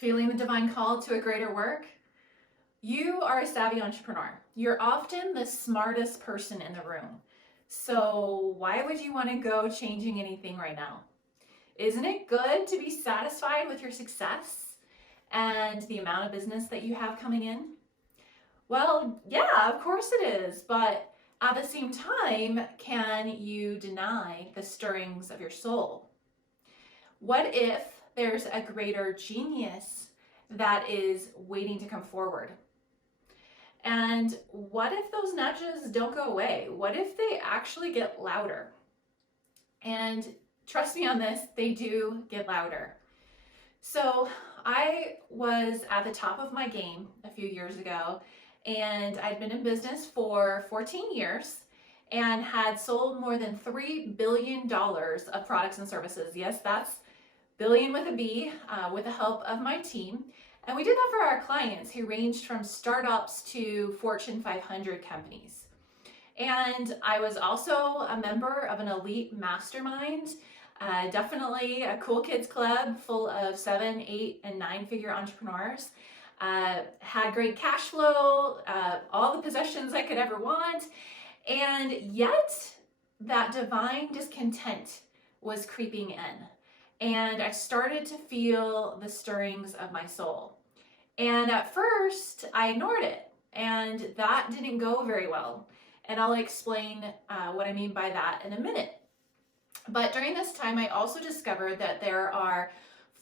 Feeling the divine call to a greater work? You are a savvy entrepreneur. You're often the smartest person in the room. So why would you want to go changing anything right now? Isn't it good to be satisfied with your success and the amount of business that you have coming in? Well, yeah, of course it is, but at the same time, can you deny the stirrings of your soul? What if there's a greater genius that is waiting to come forward? And what if those nudges don't go away? What if they actually get louder? And trust me on this, they do get louder. So I was at the top of my game a few years ago, and I'd been in business for 14 years and had sold more than $3 billion of products and services. Yes, that's billion with a B, with the help of my team. And we did that for our clients who ranged from startups to Fortune 500 companies. And I was also a member of an elite mastermind, definitely a cool kids club full of 7, 8, and 9-figure entrepreneurs. Had great cash flow, all the possessions I could ever want. And yet that divine discontent was creeping in. And I started to feel the stirrings of my soul. And at first, I ignored it, and that didn't go very well. And I'll explain what I mean by that in a minute. But during this time, I also discovered that there are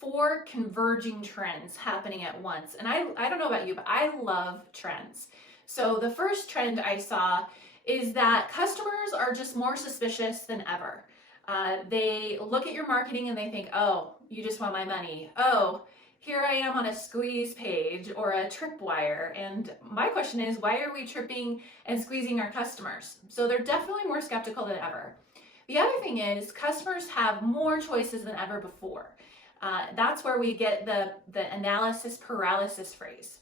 4 converging trends happening at once. And I don't know about you, but I love trends. So the first trend I saw is that customers are just more suspicious than ever. They look at your marketing and they think, oh, you just want my money. Oh, here I am on a squeeze page or a tripwire. And my question is, why are we tripping and squeezing our customers? So they're definitely more skeptical than ever. The other thing is customers have more choices than ever before. That's where we get the analysis paralysis phrase.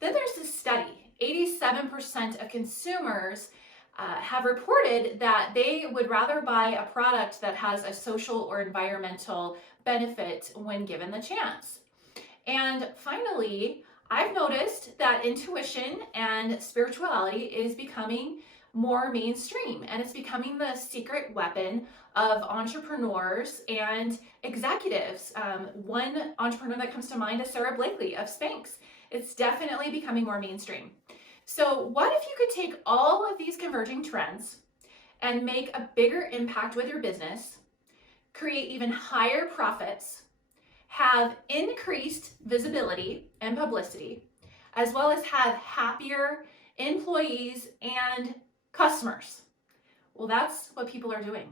Then there's this study, 87% of consumers have reported that they would rather buy a product that has a social or environmental benefit when given the chance. And finally, I've noticed that intuition and spirituality is becoming more mainstream, and it's becoming the secret weapon of entrepreneurs and executives. One entrepreneur that comes to mind is Sarah Blakely of Spanx. It's definitely becoming more mainstream. So what if you could take all of these converging trends and make a bigger impact with your business, create even higher profits, have increased visibility and publicity, as well as have happier employees and customers? Well, that's what people are doing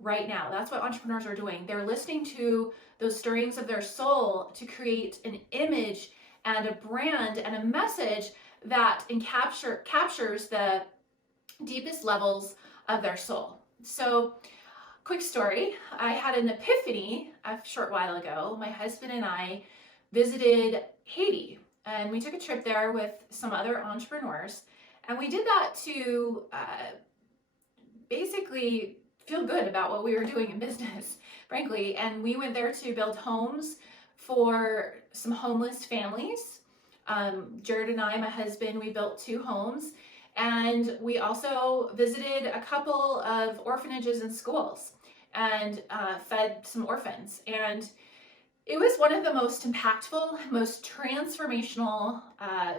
right now. That's what entrepreneurs are doing. They're listening to those stirrings of their soul to create an image and a brand and a message that captures the deepest levels of their soul. So, quick story, I had an epiphany a short while ago. My husband and I visited Haiti, and we took a trip there with some other entrepreneurs, and we did that to basically feel good about what we were doing in business, frankly. And we went there to build homes for some homeless families. Jared and I, my husband, we built 2 homes, and we also visited a couple of orphanages and schools and fed some orphans. And it was one of the most impactful, most transformational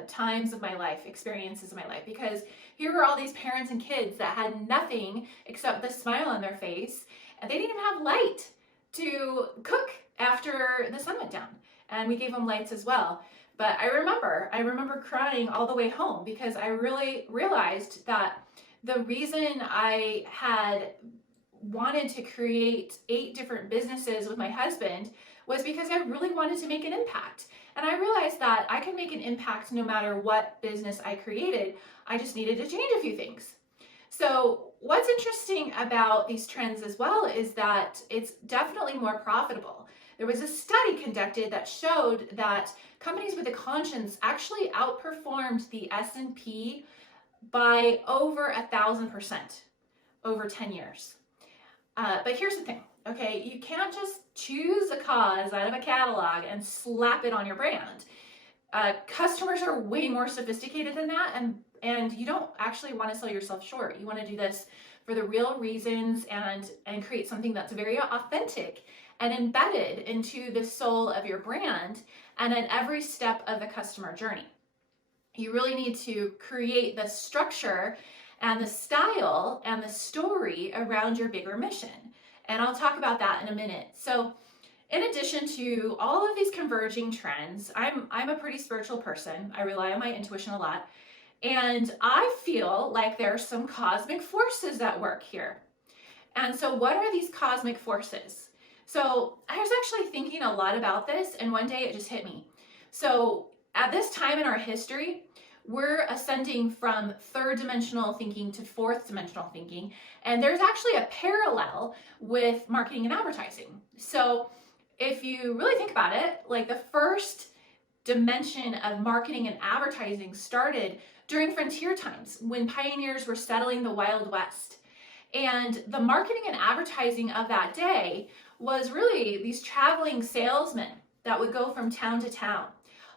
times of my life, experiences of my life, because here were all these parents and kids that had nothing except the smile on their face, and they didn't even have light to cook after the sun went down. And we gave them lights as well. But I remember crying all the way home because I really realized that the reason I had wanted to create 8 different businesses with my husband was because I really wanted to make an impact. And I realized that I could make an impact no matter what business I created. I just needed to change a few things. So what's interesting about these trends as well is that it's definitely more profitable. There was a study conducted that showed that companies with a conscience actually outperformed the S&P by over 1,000% over 10 years. But here's the thing. Okay, you can't just choose a cause out of a catalog and slap it on your brand. Customers are way more sophisticated than that, and you don't actually want to sell yourself short. You want to do this for the real reasons and create something that's very authentic and embedded into the soul of your brand and at every step of the customer journey. You really need to create the structure and the style and the story around your bigger mission. And I'll talk about that in a minute. So in addition to all of these converging trends, I'm a pretty spiritual person. I rely on my intuition a lot. And I feel like there are some cosmic forces at work here. And so what are these cosmic forces? So I was actually thinking a lot about this, and one day it just hit me. So at this time in our history, we're ascending from third dimensional thinking to fourth dimensional thinking. And there's actually a parallel with marketing and advertising. So if you really think about it, like the first dimension of marketing and advertising started during frontier times when pioneers were settling the Wild West. And the marketing and advertising of that day was really these traveling salesmen that would go from town to town.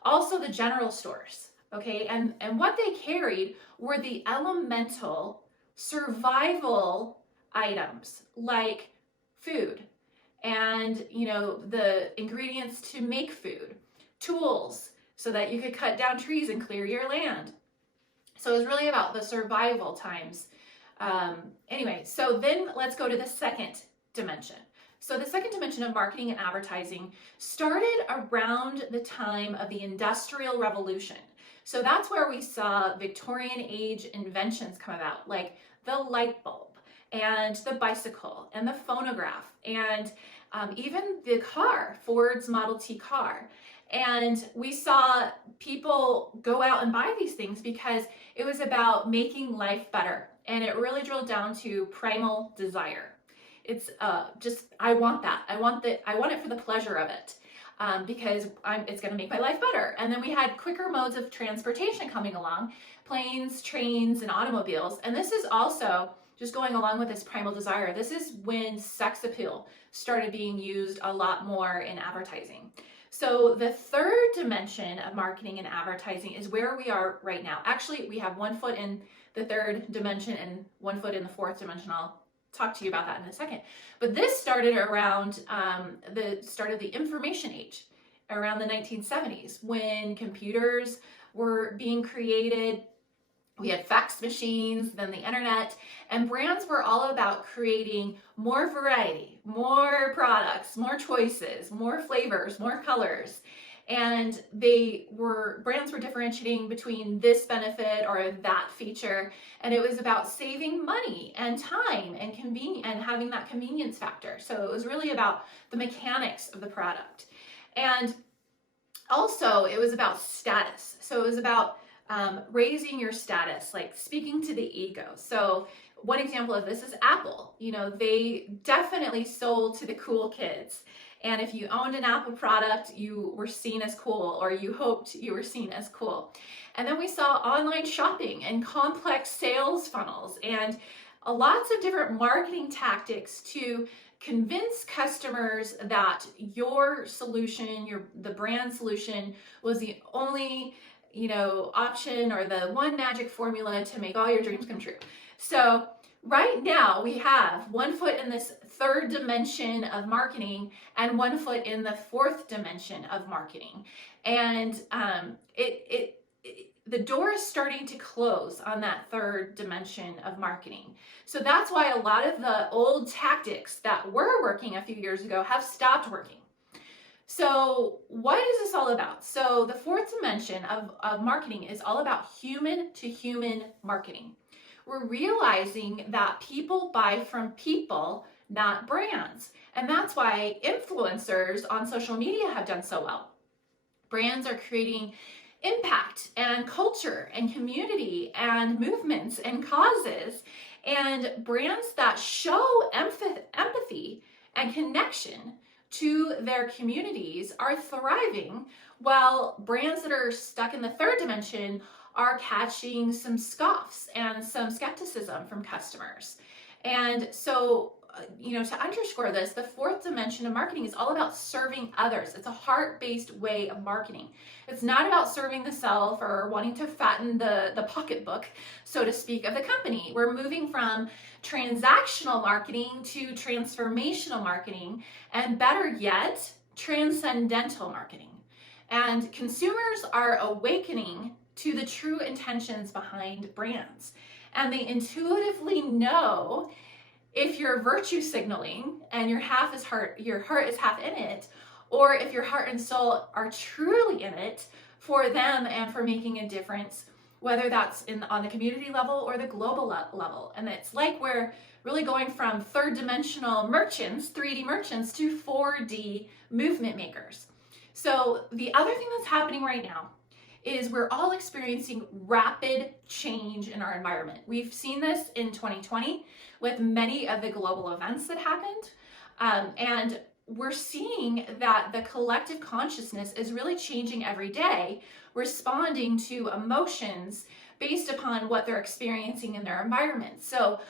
Also the general stores, okay? And what they carried were the elemental survival items like food and, the ingredients to make food, tools so that you could cut down trees and clear your land. So it was really about the survival times. Anyway, so then let's go to the second dimension. So the second dimension of marketing and advertising started around the time of the Industrial Revolution. So that's where we saw Victorian age inventions come about, like the light bulb and the bicycle and the phonograph and even the car, Ford's Model T car. And we saw people go out and buy these things because it was about making life better. And it really drilled down to primal desire. It's I want that. I want it for the pleasure of it. Because it's going to make my life better. And then we had quicker modes of transportation coming along, planes, trains, and automobiles. And this is also just going along with this primal desire. This is when sex appeal started being used a lot more in advertising. So the third dimension of marketing and advertising is where we are right now. Actually, we have one foot in the third dimension and one foot in the fourth dimension. I'll talk to you about that in a second. But this started around the start of the information age, around the 1970s, when computers were being created. We had fax machines, then the internet, and brands were all about creating more variety, more products, more choices, more flavors, more colors. And brands were differentiating between this benefit or that feature. And it was about saving money and time and having that convenience factor. So it was really about the mechanics of the product. And also it was about status. So it was about raising your status, like speaking to the ego. So one example of this is Apple. They definitely sold to the cool kids. And if you owned an Apple product, you were seen as cool, or you hoped you were seen as cool. And then we saw online shopping and complex sales funnels and lots of different marketing tactics to convince customers that your solution, the brand solution, was the only option or the one magic formula to make all your dreams come true. So right now we have one foot in this third dimension of marketing and one foot in the fourth dimension of marketing. And the door is starting to close on that third dimension of marketing. So that's why a lot of the old tactics that were working a few years ago have stopped working. So what is this all about? So the fourth dimension of marketing is all about human to human marketing. We're realizing that people buy from people, not brands. And that's why influencers on social media have done so well. Brands are creating impact and culture and community and movements and causes, and brands that show empathy and connection to their communities are thriving, while brands that are stuck in the third dimension are catching some scoffs and some skepticism from customers. And so to underscore this, the fourth dimension of marketing is all about serving others. It's a heart-based way of marketing. It's not about serving the self or wanting to fatten the pocketbook, so to speak, of the company. We're moving from transactional marketing to transformational marketing, and better yet, transcendental marketing. And consumers are awakening to the true intentions behind brands. And they intuitively know if you're virtue signaling and your heart is half in it, or if your heart and soul are truly in it for them and for making a difference, whether that's on the community level or the global level. And it's like we're really going from third dimensional merchants, 3D merchants, to 4D movement makers. So the other thing that's happening right now is we're all experiencing rapid change in our environment. We've seen this in 2020 with many of the global events that happened. And we're seeing that the collective consciousness is really changing every day, responding to emotions based upon what they're experiencing in their environment. So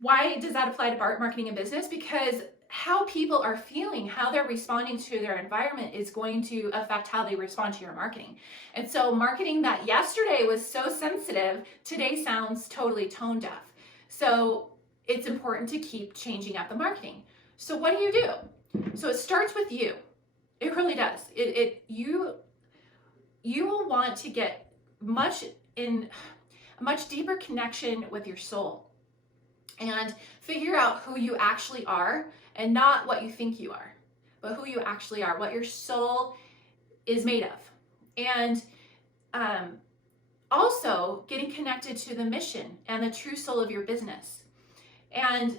why does that apply to marketing and business? Because how people are feeling, how they're responding to their environment is going to affect how they respond to your marketing. And so marketing that yesterday was so sensitive, today sounds totally tone deaf. So it's important to keep changing up the marketing. So what do? So it starts with you. It really does. You will want to get a much deeper connection with your soul and figure out who you actually are, and not what you think you are, but who you actually are, what your soul is made of. And also getting connected to the mission and the true soul of your business. And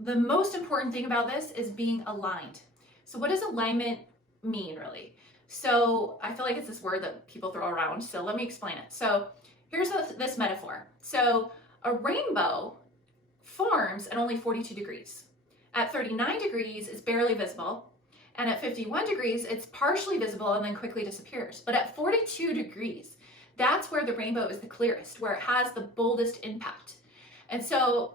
the most important thing about this is being aligned. So what does alignment mean, really? So I feel like it's this word that people throw around, so let me explain it. So here's this metaphor. So a rainbow forms at only 42 degrees. At 39 degrees, it's barely visible. And at 51 degrees, it's partially visible and then quickly disappears. But at 42 degrees, that's where the rainbow is the clearest, where it has the boldest impact. And so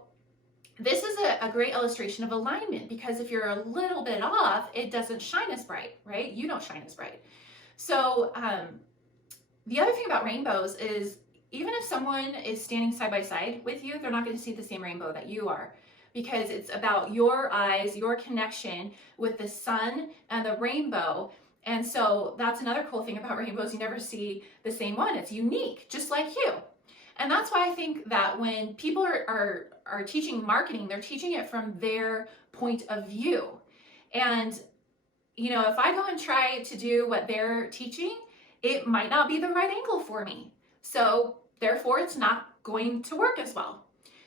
this is a great illustration of alignment, because if you're a little bit off, it doesn't shine as bright, right? You don't shine as bright. So the other thing about rainbows is even if someone is standing side by side with you, they're not going to see the same rainbow that you are, because it's about your eyes, your connection with the sun and the rainbow. And so that's another cool thing about rainbows. You never see the same one. It's unique, just like you. And that's why I think that when people are teaching marketing, they're teaching it from their point of view. And, if I go and try to do what they're teaching, it might not be the right angle for me. So therefore, it's not going to work as well.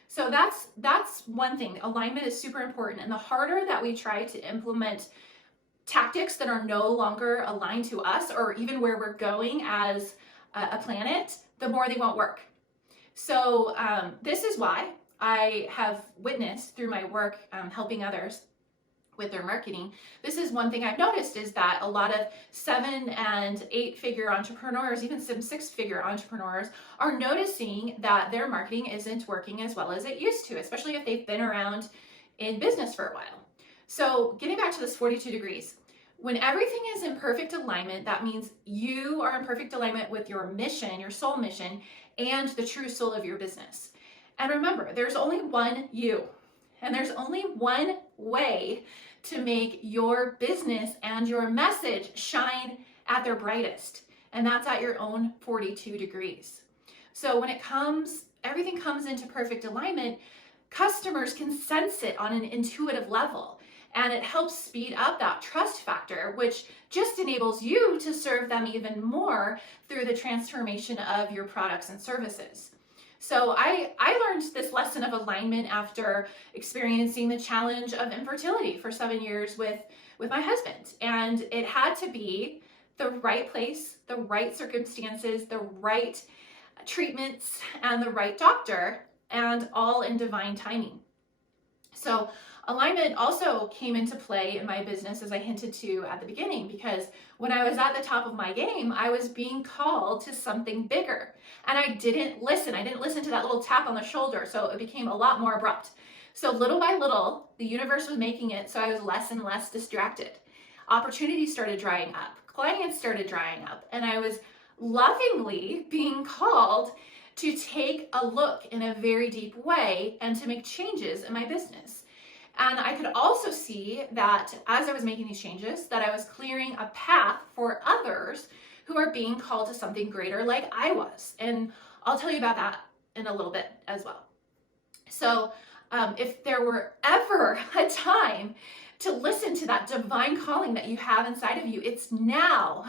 So that's one thing. Alignment is super important. And the harder that we try to implement tactics that are no longer aligned to us, or even where we're going as a planet, the more they won't work. So this is why I have witnessed through my work helping others with their marketing. This is one thing I've noticed, is that a lot of 7 and 8 figure entrepreneurs, even some 6-figure entrepreneurs, are noticing that their marketing isn't working as well as it used to, especially if they've been around in business for a while. So getting back to this 42 degrees, when everything is in perfect alignment, that means you are in perfect alignment with your mission, your soul mission, and the true soul of your business. And remember, there's only one you, and there's only one way to make your business and your message shine at their brightest, and that's at your own 42 degrees. So when everything comes into perfect alignment, customers can sense it on an intuitive level, and it helps speed up that trust factor, which just enables you to serve them even more through the transformation of your products and services. So I learned this lesson of alignment after experiencing the challenge of infertility for 7 years with my husband. And it had to be the right place, the right circumstances, the right treatments, and the right doctor, and all in divine timing. So alignment also came into play in my business, as I hinted to at the beginning, because when I was at the top of my game, I was being called to something bigger, and I didn't listen. I didn't listen to that little tap on the shoulder, so it became a lot more abrupt. So little by little, the universe was making it so I was less and less distracted. Opportunities started drying up, clients started drying up, and I was lovingly being called to take a look in a very deep way and to make changes in my business. And I could also see that as I was making these changes, that I was clearing a path for others who are being called to something greater like I was. And I'll tell you about that in a little bit as well. So if there were ever a time to listen to that divine calling that you have inside of you, it's now.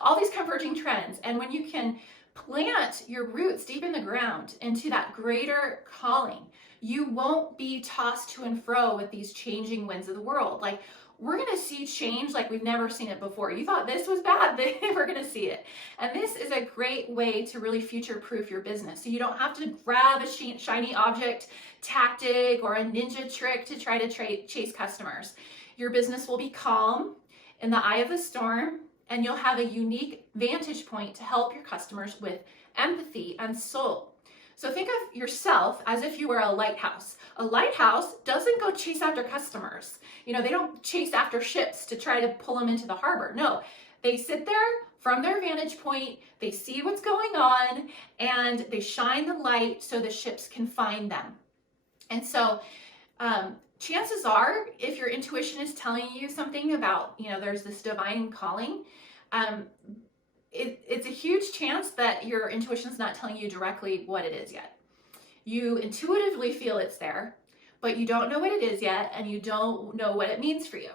All these converging trends. And when you can plant your roots deep in the ground into that greater calling, you won't be tossed to and fro with these changing winds of the world. Like, we're going to see change like we've never seen it before. You thought this was bad, we're going to see it. And this is a great way to really future-proof your business. So you don't have to grab a shiny object tactic or a ninja trick to try to chase customers. Your business will be calm in the eye of the storm, and you'll have a unique vantage point to help your customers with empathy and soul. So think of yourself as if you were a lighthouse. A lighthouse doesn't go chase after customers. You know, they don't chase after ships to try to pull them into the harbor. No, they sit there from their vantage point, they see what's going on, and they shine the light so the ships can find them. And so chances are, if your intuition is telling you something about, there's this divine calling, it's a huge chance that your intuition's not telling you directly what it is yet. You intuitively feel it's there, but you don't know what it is yet, and you don't know what it means for you.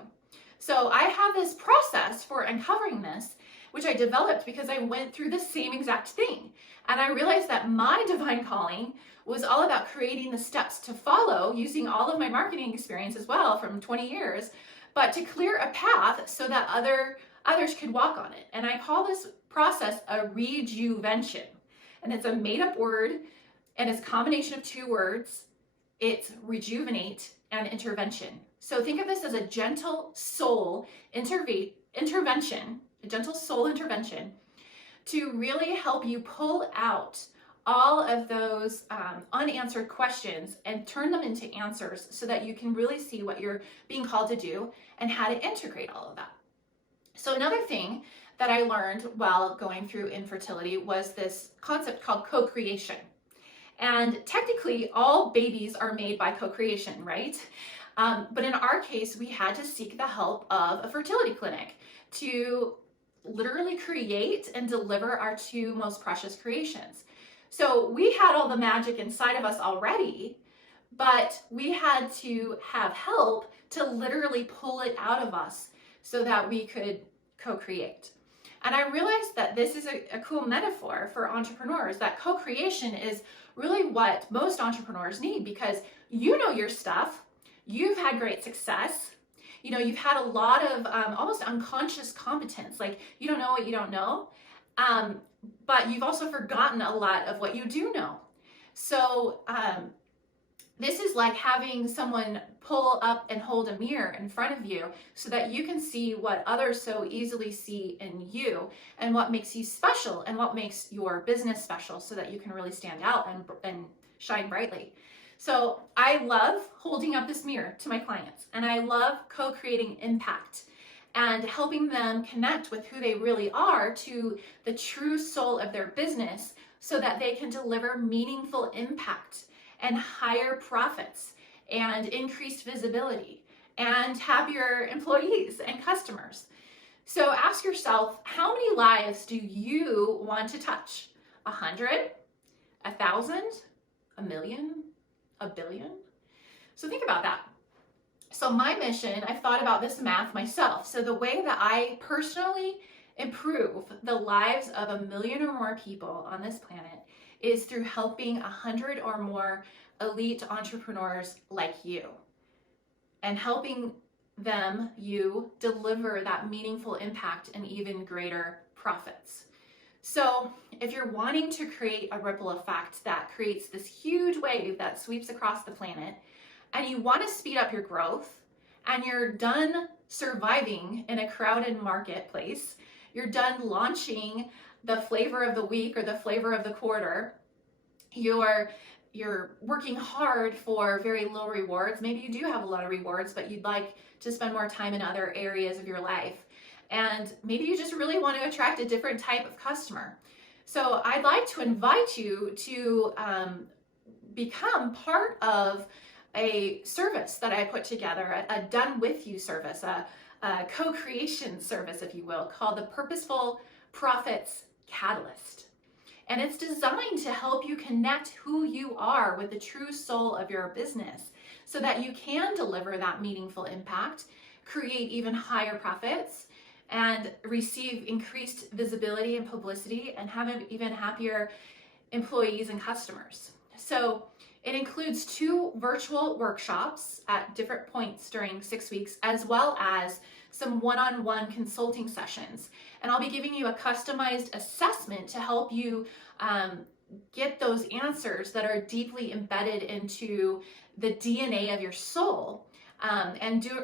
So I have this process for uncovering this, which I developed because I went through the same exact thing. And I realized that my divine calling was all about creating the steps to follow, using all of my marketing experience as well from 20 years, but to clear a path so that others could walk on it. And I call this process a Rejuve Engine. And it's a made-up word, and it's a combination of two words. It's rejuvenate and intervention. So think of this as a gentle soul intervention, a gentle soul intervention to really help you pull out all of those unanswered questions and turn them into answers so that you can really see what you're being called to do and how to integrate all of that. So another thing that I learned while going through infertility was this concept called co-creation. And technically, all babies are made by co-creation, right? But in our case, we had to seek the help of a fertility clinic to literally create and deliver our two most precious creations. So we had all the magic inside of us already, but we had to have help to literally pull it out of us so that we could co-create. And I realized that this is a cool metaphor for entrepreneurs, that co-creation is really what most entrepreneurs need, because you know your stuff, you've had great success, you've had a lot of almost unconscious competence, like you don't know what you don't know, but you've also forgotten a lot of what you do know. So this is like having someone pull up and hold a mirror in front of you so that you can see what others so easily see in you, and what makes you special and what makes your business special, so that you can really stand out and shine brightly. So I love holding up this mirror to my clients, and I love co-creating impact and helping them connect with who they really are to the true soul of their business so that they can deliver meaningful impact and higher profits and increased visibility and happier employees and customers. So ask yourself, how many lives do you want to touch? 100, 1,000, 1,000,000, 1,000,000,000? So think about that. So my mission, I've thought about this math myself. So the way that I personally improve the lives of 1,000,000 or more people on this planet is through helping 100 or more elite entrepreneurs like you, and helping you deliver that meaningful impact and even greater profits. So if you're wanting to create a ripple effect that creates this huge wave that sweeps across the planet, and you want to speed up your growth, and you're done surviving in a crowded marketplace, you're done launching the flavor of the week or the flavor of the quarter, you're you're working hard for very low rewards. Maybe you do have a lot of rewards, but you'd like to spend more time in other areas of your life. And maybe you just really want to attract a different type of customer. So I'd like to invite you to become part of a service that I put together, a done with you service, a co-creation service, if you will, called the Purposeful Profits Catalyst. And it's designed to help you connect who you are with the true soul of your business so that you can deliver that meaningful impact, create even higher profits, and receive increased visibility and publicity, and have even happier employees and customers. So it includes 2 virtual workshops at different points during 6 weeks, as well as some one-on-one consulting sessions. And I'll be giving you a customized assessment to help you get those answers that are deeply embedded into the DNA of your soul.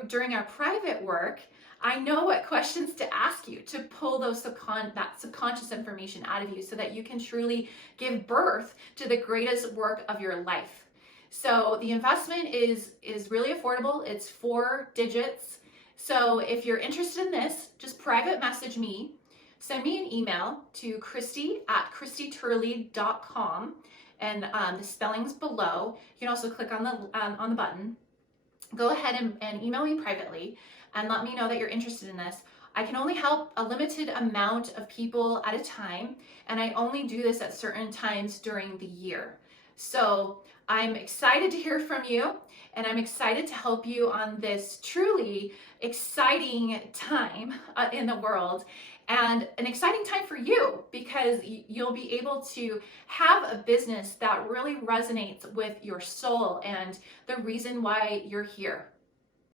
During our private work, I know what questions to ask you to pull that subconscious information out of you so that you can truly give birth to the greatest work of your life. So the investment is really affordable. It's 4 digits. So if you're interested in this, just private message me. Send me an email to christie@christieturley.com, and the spelling's below. You can also click on the button. Go ahead and email me privately and let me know that you're interested in this. I can only help a limited amount of people at a time, and I only do this at certain times during the year. So I'm excited to hear from you, and I'm excited to help you on this truly exciting time in the world, and an exciting time for you because you'll be able to have a business that really resonates with your soul and the reason why you're here.